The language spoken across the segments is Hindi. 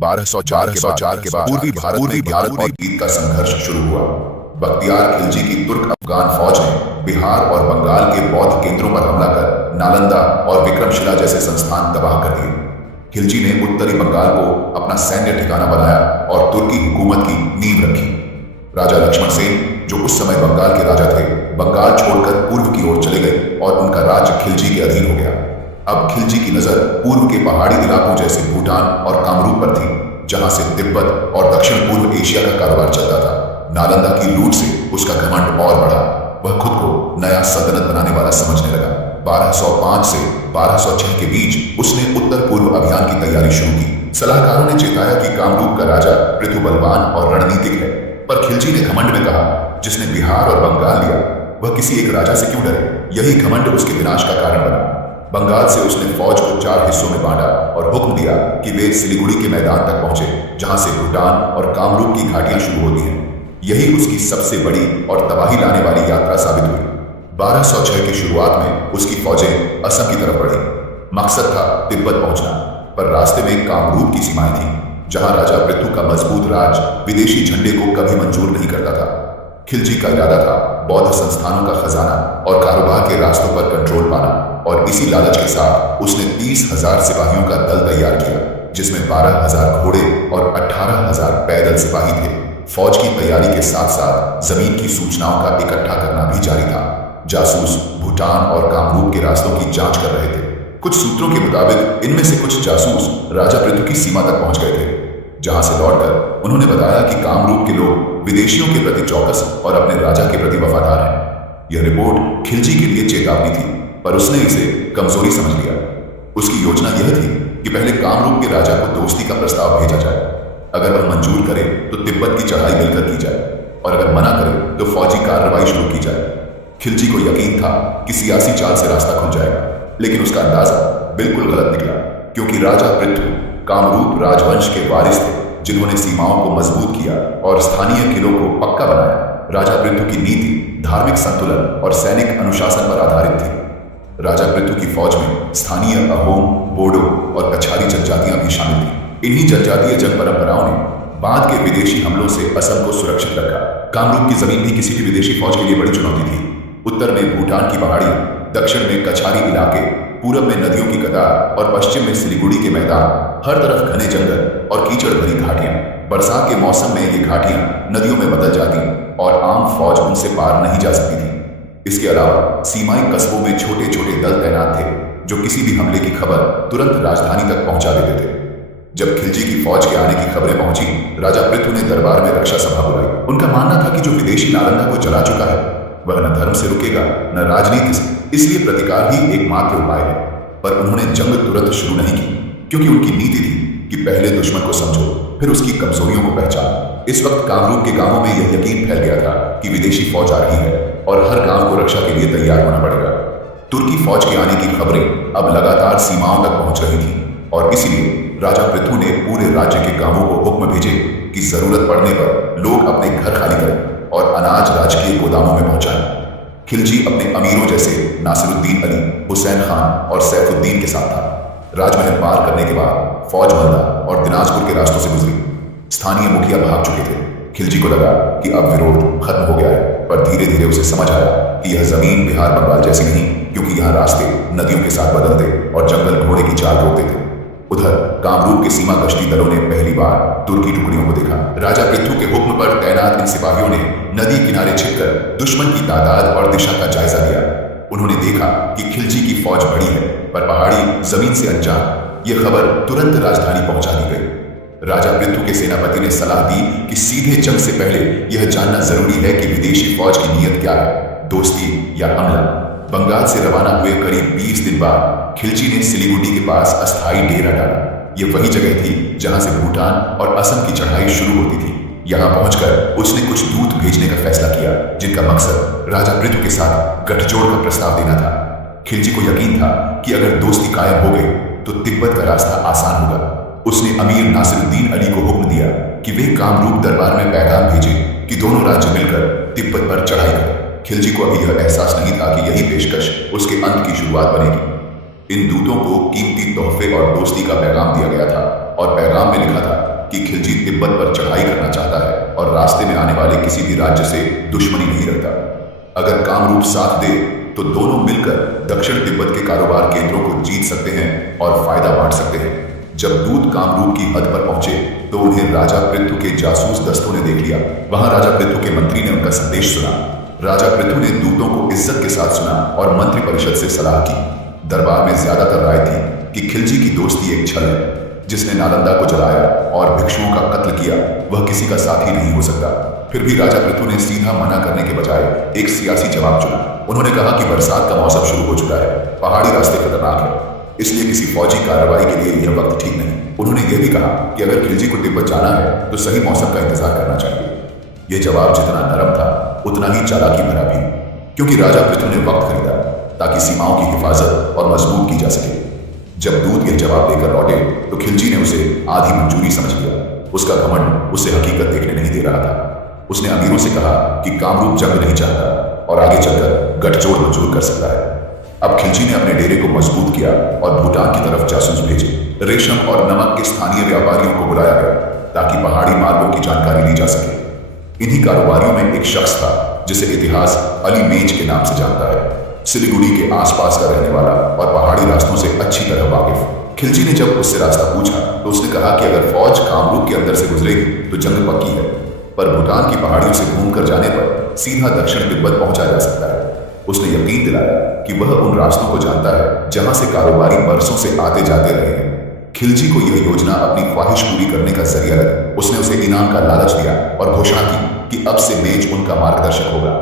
1204 के बाद पूर्वी भारत में भारत और ईद का संघर्ष शुरू हुआ। बख्तियार खिलजी की तुर्क अफगान फौज ने बिहार और बंगाल के बौद्ध केंद्रों पर हमला कर नालंदा और विक्रमशिला जैसे संस्थान तबाह कर दिए। खिलजी ने उत्तरी बंगाल को अपना सैन्य ठिकाना बनाया और तुर्की हुकूमत की नींव रखी। राजा लक्ष्मण सेन, जो उस समय बंगाल के राजा थे, बंगाल छोड़कर पूर्व की ओर चले गए और उनका राज्य खिलजी के अधीन हो गया। अब खिलजी की नजर पूर्व के पहाड़ी इलाकों जैसे भूटान और कामरूप पर थी, जहां से तिब्बत और दक्षिण पूर्व एशिया का कारोबार चलता था। नालंदा की लूट से उसका घमंड और बढ़ा। वह खुद को नया सल्तनत बनाने वाला समझने लगा। 1205 से 1206 के बीच उसने उत्तर पूर्व अभियान की तैयारी शुरू की। सलाहकारों ने चेताया कि कामरूप का राजा पृथु बलवान और रणनीतिक है, पर खिलजी ने घमंड में कहा, जिसने बिहार और बंगाल लिया वह किसी एक राजा से क्यों डरे। यही घमंड उसके विनाश का कारण बना। बंगाल से उसने फौज को 4 हिस्सों में बांटा और हुक्म दिया कि वे सिलीगुड़ी के मैदान तक पहुंचे, जहां से भूटान और कामरूप की घाटियां शुरू होती हैं। यही उसकी सबसे बड़ी और तबाही लाने वाली यात्रा साबित हुई। 1206 की शुरुआत में उसकी फौजें असम की तरफ बढ़ी। मकसद था तिब्बत पहुंचना, पर रास्ते में कामरूप की सीमाएं थीं, जहां राजा पृथु का मजबूत राज विदेशी झंडे को कभी मंजूर नहीं करता था। खिलजी का इरादा था बौद्ध संस्थानों का खजाना और कारोबार के रास्तों पर कंट्रोल पाना, और इसी लालच के साथ उसने 30,000 सिपाहियों का दल तैयार किया, जिसमें 12,000 घोड़े और 18,000 पैदल सिपाही थे। फौज की तैयारी के साथ साथ जमीन की सूचनाओं का इकट्ठा करना भी जारी था। जासूस भूटान और कामरूप के रास्तों की जांच कर रहे थे। कुछ सूत्रों के मुताबिक इनमें से कुछ जासूस राजा पृथु की सीमा तक पहुंच गए थे, जहां से लौटकर उन्होंने बताया कि कामरूप के लोग विदेशियों के प्रति चौकस और अपने राजा के प्रति वफादार हैं। यह रिपोर्ट खिलजी के लिए चेतावनी थी, पर उसने इसे कमजोरी समझ लिया। उसकी योजना यह थी कि पहले कामरूप के राजा को दोस्ती का प्रस्ताव भेजा जाए। अगर वह मंजूर करे तो तिब्बत की चढ़ाई मिलकर की जाए, और अगर मना करे तो फौजी कार्रवाई शुरू की जाए। खिलजी को यकीन था कि सियासी चाल से रास्ता खुल जाएगा, लेकिन उसका अंदाजा बिल्कुल गलत निकला, क्योंकि राजा पृथु कामरूप राजवंश के वारिस थे, जिन्होंने सीमाओं को मजबूत किया और स्थानीय किलों को पक्का बनाया। राजा पृथु की नीति धार्मिक संतुलन और सैनिक अनुशासन पर आधारित थी। राजा पृथु की फौज में स्थानीय अहोम, बोडो और कछारी जनजातियां भी शामिल थीं। इन्हीं जनजातीय जन परंपराओं ने बाद के विदेशी हमलों से असम को सुरक्षित रखा। कामरूप की जमीन भी किसी भी विदेशी फौज के लिए बड़ी चुनौती थी। उत्तर में भूटान की पहाड़ियां, दक्षिण में कछारी इलाके, पूरब में नदियों की कतार और पश्चिम में सिलीगुड़ी के मैदान, हर तरफ घने जंगल और कीचड़ भरी घाटियां। बरसात के मौसम में ये घाटियां नदियों में बदल जाती और आम फौज उनसे पार नहीं जा सकती थी। इसके अलावा सीमाई कस्बों में छोटे छोटे दल तैनात थे, जो किसी भी हमले की खबर तुरंत राजधानी तक पहुंचा देते थे। जब खिलजी की फौज के आने की खबरें पहुंची, राजा पृथु ने दरबार में रक्षा सभा बुलाई। उनका मानना था कि जो विदेशी नालंदा को जला चुका है, वह न धर्म से रुकेगा न राजनीति से, इसलिए प्रतिकार ही एकमात्र उपाय है। पर उन्होंने जंग तुरंत शुरू नहीं की, क्योंकि उनकी नीति थी कि पहले दुश्मन को समझो, फिर उसकी कमजोरियों को पहचानो। इस वक्त कामरूप के गांवों में यह यकीन फैल गया था कि विदेशी फौज आ रही है और हर गांव को रक्षा के लिए तैयार होना पड़ेगा। तुर्की फौज के आने की खबरें अब लगातार सीमाओं तक पहुंच रही थी, और इसीलिए राजा पृथु ने पूरे राज्य के गांवों को हुक्म भेजे कि जरूरत पड़ने पर लोग अपने घर खाली करें और अनाज राजकीय गोदामों में पहुंचाएं। खिलजी अपने अमीरों जैसे नासिरुद्दीन अली, हुसैन खान और सैफुद्दीन के साथ था। राजमहल पार करने के बाद फौज बल्दा और दिनाजपुर के रास्तों से गुजरी। स्थानीय मुखिया भाग चुके थे। खिलजी को लगा कि अब विरोध खत्म हो गया है, पर धीरे धीरे उसे समझ आया कि यह जमीन बिहार बंगाल जैसी नहीं, क्योंकि यहाँ रास्ते नदियों के साथ बदलते और जंगल घोड़े की चाल रोकते थे। उधर कामरूप के सीमा गश्ती दलों ने पहली बार तुर्की टुकड़ियों को देखा। राजा पृथु के हुक्म पर तैनात इन सिपाहियों ने नदी किनारे छिपकर दुश्मन की तादाद और दिशा का जायजा लिया। उन्होंने देखा कि खिलजी की फौज बड़ी है, पर पहाड़ी जमीन से अनजान। यह खबर तुरंत राजधानी पहुंचा दी गई। राजा पृथु के सेनापति ने सलाह दी कि सीधे जंग से पहले यह जानना जरूरी है कि विदेशी फौज की नीयत क्या है, दोस्ती या हमला। बंगाल से रवाना हुए करीब 20 दिन बाद खिलजी ने सिलीगुड़ी के पास अस्थायी डेरा डाला। यह वही जगह थी जहां से भूटान और असम की चढ़ाई शुरू होती थी। यहां पहुंचकर उसने कुछ दूत भेजने का फैसला किया, जिनका मकसद राजा पृथु के साथ गठजोड़ का प्रस्ताव देना था। खिलजी को यकीन था कि अगर दोस्ती कायम हो गई तो तिब्बत का रास्ता आसान होगा। उसने अमीर नासिरुद्दीन अली को हुक्म दिया कि वे कामरूप दरबार में पैगाम भेजें कि दोनों राज्य मिलकर तिब्बत पर चढ़ाई करें। खिलजी को अभी यह एहसास नहीं था कि यही पेशकश उसके अंत की शुरुआत बनेगी। इन दूतों को कीमती तोहफे और दोस्ती का पैगाम दिया गया था, और पैगाम में लिखा था कि खिलजी तिब्बत पर चढ़ाई करना चाहता है और रास्ते में आने वाले किसी भी राज्य से दुश्मनी नहीं रखता। अगर कामरूप साथ दे तो दोनों मिलकर दक्षिण तिब्बत के कारोबार केंद्रों को जीत सकते हैं और फायदा बांट सकते हैं। जब दूत कामरूप की हद पर पहुंचे तो उन्हें राजा पृथु के जासूस दस्तों ने देख लिया। वहां राजा पृथु के मंत्री ने उनका संदेश सुना। राजा पृथु ने दूतों को इज्जत के साथ सुना और मंत्री परिषद से सलाह की। दरबार में ज्यादातर राय थी कि खिलजी की दोस्ती एक छल है। जिसने नालंदा को जलाया और भिक्षुओं का कत्ल किया वह किसी का साथी नहीं हो सकता। फिर भी राजा पृथु ने सीधा मना करने के बजाय एक सियासी जवाब चुना। उन्होंने कहा कि बरसात का मौसम शुरू हो चुका है, पहाड़ी रास्ते खतरनाक है, इसलिए किसी फौजी कार्रवाई के लिए यह वक्त ठीक नहीं। उन्होंने यह भी कहा कि अगर खिलजी को तिब्बत जाना है तो सही मौसम का इंतजार करना चाहिए। यह जवाब जितना नरम था उतना ही चालाकी भरा भी, क्योंकि राजा पृथु ने वक्त खरीदा ताकि सीमाओं की हिफाजत और मजबूत की जा सके। जब दूत यह जवाब लेकर लौटे तो खिलजी ने उसे आधी मंजूरी समझ लिया। उसका घमंड उसे हकीकत देखने नहीं दे रहा था। उसने अमीरों से कहा कि कामरूप जंग नहीं चाहता और आगे चलकर गठजोड़ मंजूर कर सकता है। अब खिलजी ने अपने डेरे को मजबूत किया और भूटान की तरफ जासूस भेजे। रेशम और नमक के स्थानीय व्यापारियों को बुलाया गया ताकि पहाड़ी मार्गों की जानकारी ली जा सके। इन्हीं कारोबारियों में एक शख्स था जिसे इतिहास अली मेज के नाम से जानता है। सिलीगुड़ी के आसपास का रहने वाला और पहाड़ी रास्तों से अच्छी तरह वाकिफ। खिलजी ने जब उससे रास्ता पूछा तो उसने कहा कि अगर फौज कामरूप के अंदर से गुजरेगी तो जंग पक्की है, पर भूटान की पहाड़ियों से घूमकर जाने पर सीधा दक्षिण तिब्बत पहुंचा जा सकता है। उसने यकीन दिलाया कि वह उन रास्तों को जानता है जहां से कारोबारी बरसों से आते जाते रहे हैं। खिलजी को यह योजना अपनी ख्वाहिश पूरी करने का जरिया लगी। उसने उसे इनाम का लालच दिया और घोषणा की कि अब से मेज उनका मार्गदर्शक होगा।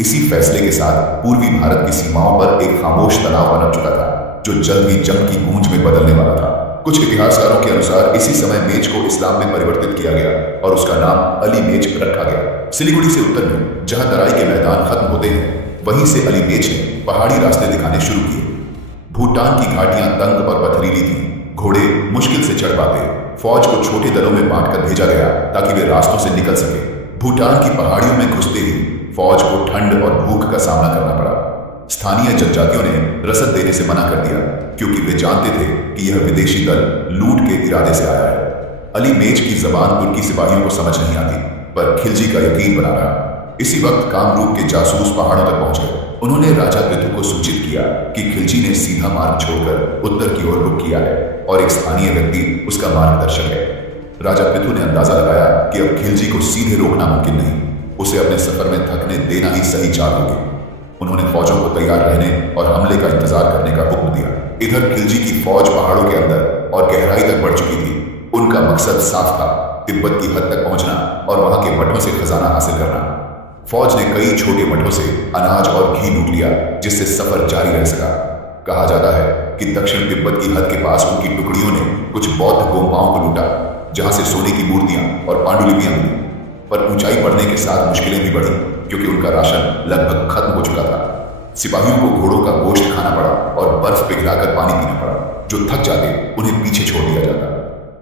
इसी फैसले के साथ पूर्वी भारत की सीमाओं पर एक खामोश तनाव बन चुका था जो जल्द ही जंग की गूंज में बदलने वाला था। कुछ इतिहासकारों के अनुसार इसी समय मेज को इस्लाम में परिवर्तित किया गया और उसका नाम अली मेज रखा गया। सिलीगुड़ी से उत्तर में जहां तराई के मैदान खत्म होते हैं वहीं से अली मेज ने पहाड़ी रास्ते दिखाने शुरू किए। भूटान की घाटियां तंग और पथरीली थीं। घोड़े मुश्किल से चढ़ पाते। फौज को छोटे दलों में बांटकर भेजा गया ताकि वे रास्तों से निकल सके। भूटान की पहाड़ियों में घुसते ही फौज को ठंड और भूख का सामना करना पड़ा। स्थानीय जनजातियों ने रसद देने से मना कर दिया क्योंकि वे जानते थे कि यह विदेशी दल लूट के इरादे से आया है। अली मेज की जबान तुर्की सिपाहियों को समझ नहीं आती, पर खिलजी का यकीन बना रहा। इसी वक्त कामरूप के जासूस पहाड़ों तक पहुंच गए। उन्होंने राजा पृथु को सूचित किया कि खिलजी ने सीधा मार्ग छोड़कर उत्तर की ओर रुख किया है और एक स्थानीय व्यक्ति उसका मार्गदर्शक है। राजा पृथु ने अंदाजा लगाया कि अब खिलजी को सीधे रोकना मुमकिन नहीं, उसे अपने सफर में थकने देना ही सही चाल होगी। उन्होंने फौजों को तैयार रहने और हमले का इंतजार करने का हुक्म दिया। इधर खिलजी की फौज पहाड़ों के अंदर और गहराई तक बढ़ चुकी थी। उनका मकसद साफ था, तिब्बत की हद तक पहुंचना और वहां के मठों से खजाना हासिल करना। फौज ने कई छोटे मठों से अनाज और घी लूट लिया जिससे सफर जारी रह सका। कहा जाता है कि दक्षिण तिब्बत की हद के पास उनकी टुकड़ियों ने कुछ बौद्ध गोंपाओं को लूटा जहां से सोने की मूर्तियां और पांडुलिपियां मिली। पर ऊंचाई बढ़ने के साथ मुश्किलें भी बढ़ी क्योंकि उनका राशन लगभग खत्म हो चुका था। सिपाहियों को घोड़ों का गोश्त खाना पड़ा और बर्फ पिघलाकर पानी पीना पड़ा। जो थक जाते उन्हें पीछे छोड़ दिया जाता।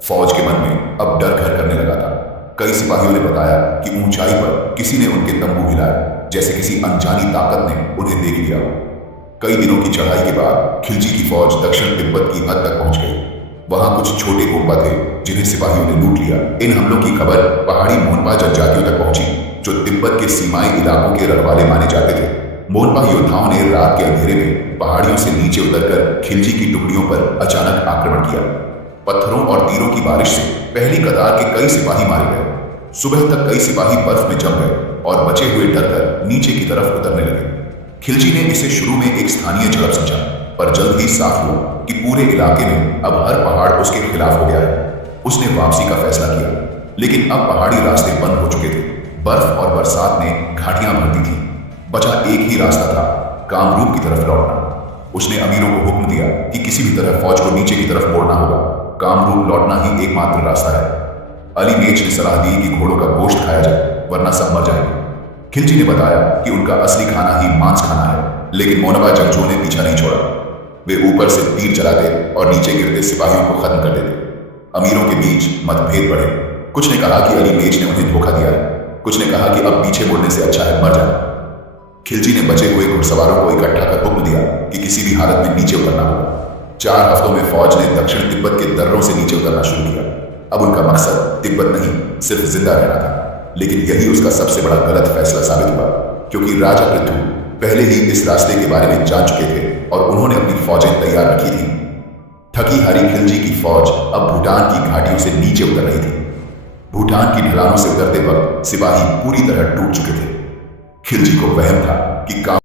फौज के मन में अब डर घर करने लगा था। कई सिपाहियों ने बताया कि ऊंचाई पर किसी ने उनके तंबू हिलाए, जैसे किसी अनजानी ताकत ने उन्हें देख लिया हो। कई दिनों की चढ़ाई के बाद खिलजी की फौज दक्षिण तिब्बत की हद तक पहुंच गई। वहां कुछ छोटे गोंपा थे जिन्हें सिपाहियों ने लूट लिया। इन हमलों की खबर पहाड़ी मोनपा जनजातियों तक पहुंची जो तिब्बत के सीमाई इलाकों के रखवाले माने जाते थे। मोनपा योद्धाओं ने रात के अंधेरे में पहाड़ियों से नीचे उतरकर खिलजी की टुकड़ियों पर अचानक आक्रमण किया। पत्थरों और तीरों की बारिश से पहली कतार के कई सिपाही मारे गए। सुबह तक कई सिपाही बर्फ में जम गए और बचे हुए डरकर नीचे की तरफ उतरने लगे। खिलजी ने इसे शुरू में एक स्थानीय झड़प समझा, पर जल्द ही साफ हुआ कि पूरे इलाके में अब हर पहाड़ उसके खिलाफ हो गया है। उसने वापसी का फैसला किया, लेकिन अब पहाड़ी रास्ते बंद हो चुके थे। बर्फ और बरसात ने घाटियां भरती थी। बचा एक ही रास्ता था, कामरूप की तरफ लौटना। उसने अमीरों को हुक्म दिया कि किसी भी तरह फौज को नीचे की तरफ मोड़ना होगा। कामरूप लौटना ही एकमात्र रास्ता है। अली मेज ने सलाह दी कि घोड़ों का गोश्त खाया जाए, वरना सब मर जाएंगे। खिलजी ने बताया कि उनका असली खाना ही मांस खाना है, लेकिन मोनपा जंगजुओं ने पीछा नहीं छोड़ा। वे ऊपर से तीर चलाते और नीचे गिरते सिपाहियों को खत्म कर देते। अमीरों के बीच मतभेद बढ़े। कुछ ने कहा कि अली मेज ने उन्हें धोखा दिया है, कुछ ने कहा कि अब पीछे मुड़ने से अच्छा है मर जाए। खिलजी ने बचे हुए घुड़सवारों को इकट्ठा कर हुक्म दिया कि किसी भी हालत में नीचे उतरना होगा। 4 हफ्तों में फौज ने दक्षिण तिब्बत के दर्रों से नीचे उतरना शुरू किया। अब उनका मकसद तिब्बत नहीं सिर्फ जिंदा रहना था, लेकिन यही उसका सबसे बड़ा गलत फैसला साबित हुआ, क्योंकि राजा पृथु पहले ही इस रास्ते के बारे में जान चुके थे और उन्होंने अपनी फौजें तैयार रखी थी। थकी हारी खिलजी की फौज अब भूटान की घाटियों से नीचे उतर रही थी। भूटान की ढलानों से उतरते वक्त सिपाही पूरी तरह टूट चुके थे। खिलजी को वहम था कि काम